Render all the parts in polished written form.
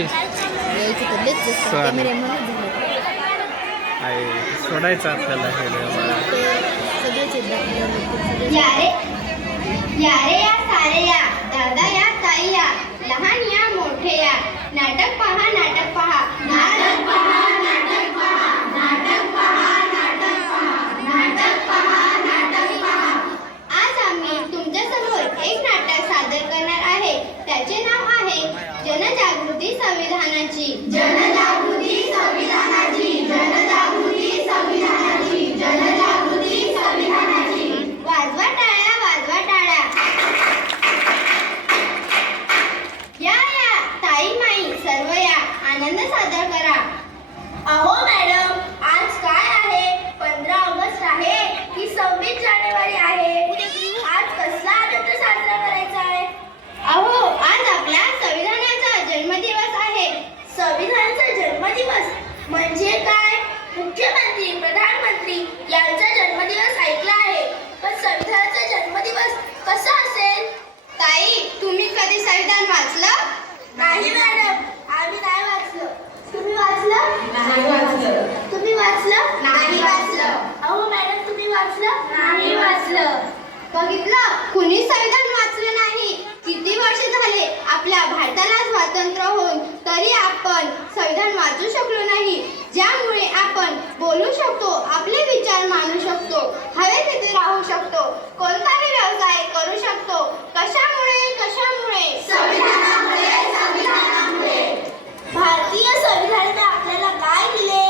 की सोडायचं आपल्याला यारे या सारे या, दादा या ताई या, लहान या मोठे या, नाटक पहा नाटक पहा, नाटक पहा नाटक पहा, नाटक पहा नाटक पहा, नाटक पहा नाटक पहा. आज आम्ही तुमच्या समोर एक नाटक सादर करणार आहे. त्याचे नाव आहे जनजागृती संविधानाची. जनजागृती संविधानाची, जनजागृती संविधानाची, जनजागृती संविधानाची. वाजवा टाळ्या, वाजवा टाळ्या. या या ताई माई सर्व या, आनंद सादर करा. अहो मॅडम, आज काय आहे? 15 ऑगस्ट आहे की 26 जानेवारी आहे? आज कसला आनंद साजरा करायचा आहे? अहो, आज आपल्या संविधानाचा जन्मदिवस आहे. संविधानाचा जन्मदिवस म्हणजे काय? मुख्यमंत्री, प्रधानमंत्री यांचा जन्मदिवस ऐकला आहे, पण संविधानाचा जन्मदिवस कसा असेल? ताई, तुम्ही कधी संविधान वाचलं? नाही मॅडम, आम्ही नाही वाचलं. तुम्ही वाचलं? नाही वाचलं. तुम्ही वाचलं? नाही वाचलं. अहो मॅडम, तुम्ही वाचलं? नाही वाचलं. बघितलं, कुणी संविधान वाचलं नाही. किती वर्ष झाले आपल्या भारताला स्वातंत्र्य होऊन तरी आपण संविधान वाचू शकलो नाही. ज्यामुळे आपण बोलू शकतो, आपले विचार मांडू शकतो, हवे तिथे राहू शकतो, कोणताही व्यवसाय करू शकतो. कशामुळे? कशामुळे? संविधानामुळे, संविधानामुळे. भारतीय संविधानाने आपल्याला काय दिले?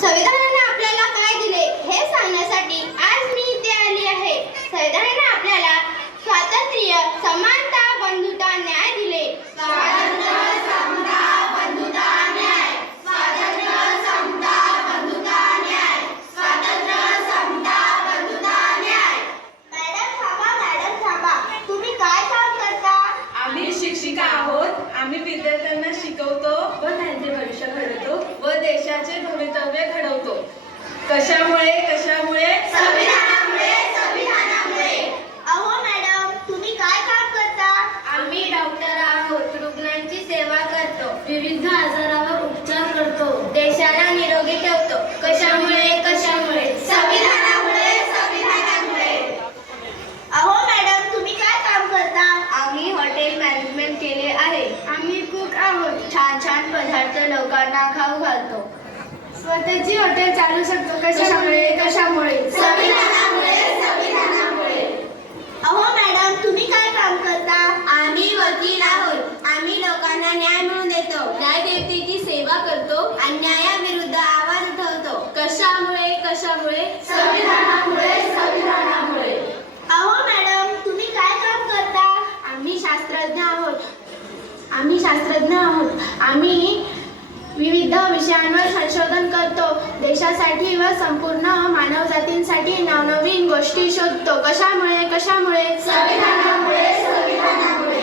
संविधानाने आपल्याला काय दिले हे सांगण्यासाठी आज मी इथे आली आहे. संविधानाने आपल्याला स्वातंत्र्य, समानता, बंधुता, न्याय दिले. स्वातंत्र्य, समता, बंधुता, न्याय. स्वातंत्र्य, समता, बंधुता, न्याय. स्वातंत्र्य, समता, बंधुता, न्याय. मॅडम थांबा. तुम्ही काय काम करता? आम्ही शिक्षिका आहोत. आम्ही विद्यार्थ्यांना शिकवतो व त्यांचे भविष्य घडवतो व देशाचे भवितव्य घडवतो. कशामुळे? कशामुळे? संविधानामुळे, संविधानामुळे. अहो मॅडम, तुम्ही काय काम करता? आम्ही डॉक्टर आहोत. रुग्णांची सेवा करतो, विविध आजारावर उपचार करतो, देशाला निरोगी ठेवतो. कशामुळे? कशामुळे? संविधानामुळे, संविधानामुळे. अहो मॅडम, तुम्ही काय काम करता? आम्ही हॉटेल मॅनेजमेंट केले आहे. आम्ही कुक आहोत. छान छान पदार्थ लोकांना खाऊ घालतो. स्वतःची हॉटेल चालू शकतो. कशामुळे? कशामुळे? संविधानामुळे, संविधानामुळे. अहो मॅडम, तुम्ही काय काम करता? आम्ही वकील आहोत. आम्ही लोकांना न्याय मिळवून देतो, न्यायदेवतेची सेवा करतो, अन्यायाविरुद्ध आवाज उठवतो. कशामुळे? कशामुळे? संविधानामुळे, संविधानामुळे. अहो मॅडम, तुम्ही काय काम करता? आम्ही शास्त्रज्ञ आहोत. आम्ही विविध विषयांवर संशोधन करतो, देशासाठी व संपूर्ण मानवजातींसाठी नवनवीन गोष्टी शोधतो. कशामुळे? कशामुळे? संविधानामुळे, संविधानामुळे.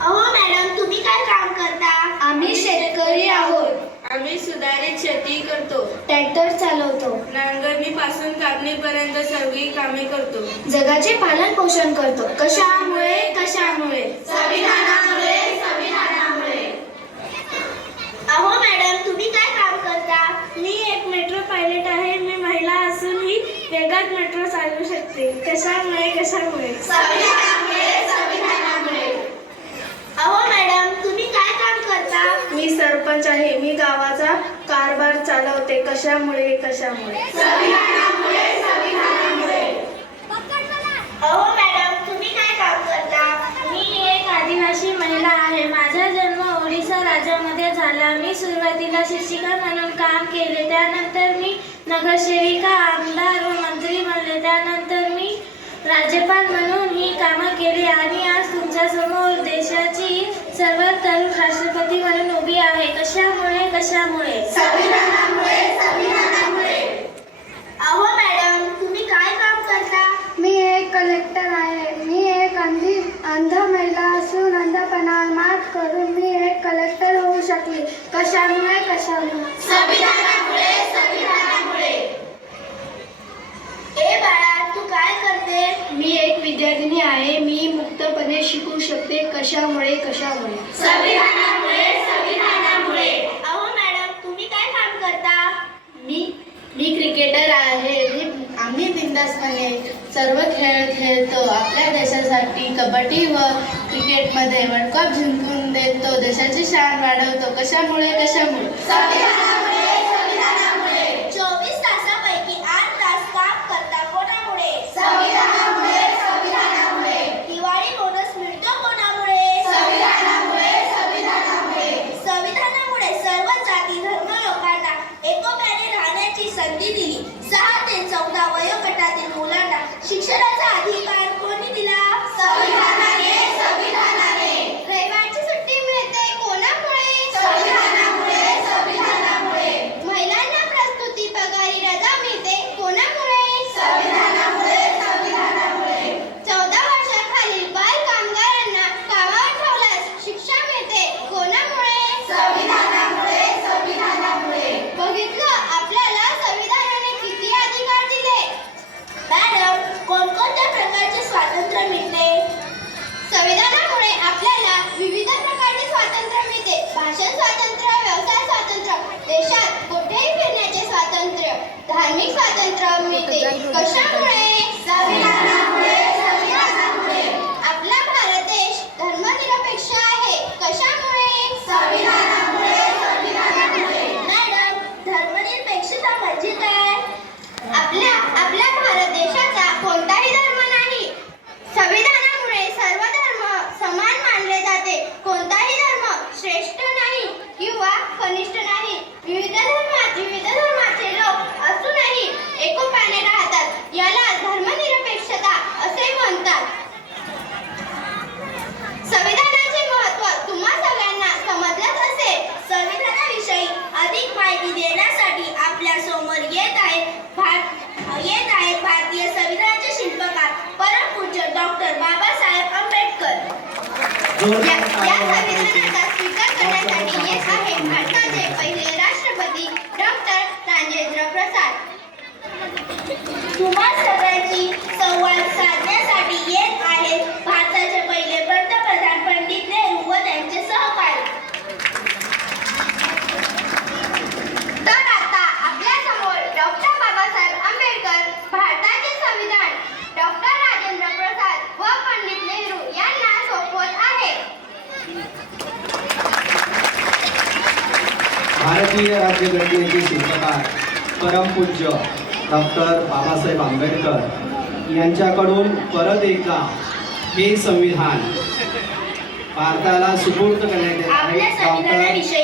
अहो मॅडम, तुम्ही काय काम करता? आम्ही शेतकरी आहोत. आम्ही सुधारित शेती करतो, ट्रॅक्टर चालवतो, नांगरणीपासून कापणीपर्यंत सगळी कामे करतो. जगाचे पालन पोषण करतो. कशामुळे? कशामुळे? संविधानामुळे, संविधानामुळे. अहो मॅडम, तुम्ही काय काम करता? मी एक मेट्रो पायलट आहे. मी महिला असूनही वेगात मेट्रो चालवू शकते. कशामुळे? कशामुळे? संविधानामुळे, संविधानामुळे. अहो मॅडम, तुम्ही काय काम करता? मी सरपंच आहे. मी गावाचा कारभार चालवते. कशामुळे? कशामुळे? संविधानामुळे, संविधानामुळे. अहो मॅडम, तुम्ही काय काम करता? मी एक आदिवासी महिला आहे. माझा जन्म ओडिसा राज्यामध्ये झाला. मी सुरुवातीला शिक्षिका म्हणून काम केले, त्यानंतर मी नगरसेविका, आमदार व मंत्री बनले, त्यानंतर मी राज्यपाल म्हणून ही कामं केली आणि आज तुमच्या समोर देशाची सर्वात तरुण राष्ट्रपती म्हणून उभी आहे. कशामुळे? कशामुळे? संविधानामुळे, संविधानामुळे. अहो मॅडम, तुम्ही काय काम करता? मी एक कलेक्टर आहे. मी एक अंध महिला असून अंधपणावर मात करून मी एक कलेक्टर होऊ शकली. कशामुळे? कशामुळे? संविधानामुळे, संविधानामुळे. ए बाळा, तू काय करते? मी एक विद्यार्थिनी आहे. मी मुक्तपणे शिकू शकते. कशामुळे? कशामुळे? बिनधास्तपणे सर्व खेळ खेळतो. आपल्या देशासाठी कबड्डी व क्रिकेटमध्ये वर्ल्ड कप जिंकून देतो. देशाची शान वाढवतो. कशामुळे? 24 तासापैकी 8 तास काम करता कोणामुळे? दिवाळी बोनस मिळतो कोणामुळे? संविधानामुळे सर्व जाती धर्म लोकांना एकोप्याने राहण्याची संधी दिली. 6 ते 14 वयोगटातील मुलांना शिक्षणाचा अधिकार कोणी दिला? रविवारची सुट्टी मिळते कोणामुळे? महिलांना प्रस्तुती पगारी रजा मिळते कोणामुळे? 14 वर्षाखालील बाल कामगारांना कामावर ठेवल्यास शिक्षा मिळते कोणामुळे? बघितलं आपल्याला संविधानाने किती अधिकार दिले. मॅडम, कोणकोणत्या प्रकारचे स्वातंत्र्य मिळते? संविधानामुळे आपल्याला विविध प्रकारचे स्वातंत्र्य मिळते. भाषण स्वातंत्र्य, व्यवसाय स्वातंत्र्य, देशात कुठेही फिरण्याचे स्वातंत्र्य, धार्मिक स्वातंत्र्य मिळते. कशामुळे? आपला भारत देश धर्मनिरपेक्ष आहे. कशामुळे? मॅडम, धर्मनिरपेक्षता म्हणजे काय? आपल्या भारत देशाचा कोणताही धर्म नाही. संविधानामुळे सर्व धर्म समान मानले जाते. कोणताही धर्म श्रेष्ठ नाही किंवा कनिष्ठ नाही. विविध धर्माचे लोक असूनही एकोप्याने राहतात. याला धर्मनिरपेक्षता असे म्हणतात. संविधानाचे महत्त्व तुम्हा सगळ्यांना समजलंच असेल. संविधानाविषयी अधिक माहिती देण्यासाठी आपल्या समोर येत आहेत भारतीय संविधानाचे शिल्पकार परमपूज्य डॉक्टर बाबासाहेब आंबेडकर. या संविधानाचा स्वीकार करण्यासाठी येत आहे भारताचे पहिले राष्ट्रपती डॉक्टर राजेंद्र प्रसाद. तुम्हा सगळ्यांची संवाद साधण्यासाठी येत आहेत भारताचे पहिले पंतप्रधान पंडित नेहरू व त्यांचे सहकारी. तर आता आपल्या समोर डॉक्टर बाबासाहेब आंबेडकर, भारताचे संविधान, डॉक्टर राजेंद्र प्रसाद व पंडित नेहरू यांना सोपवत आहेत. भारतीय राज्यघटनेचे शिल्पकार परमपूज्य डॉक्टर बाबासाहेब आंबेडकर यांच्याकडून परत एकदा हे संविधान भारताला सुपूर्द करण्यात येत आहे. आपल्या संविधानाविषयी